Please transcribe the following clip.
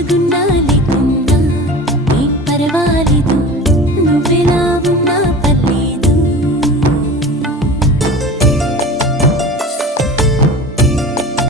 పరగుండాలి కుండ నీ పర్వాలేదు నువ్వెలా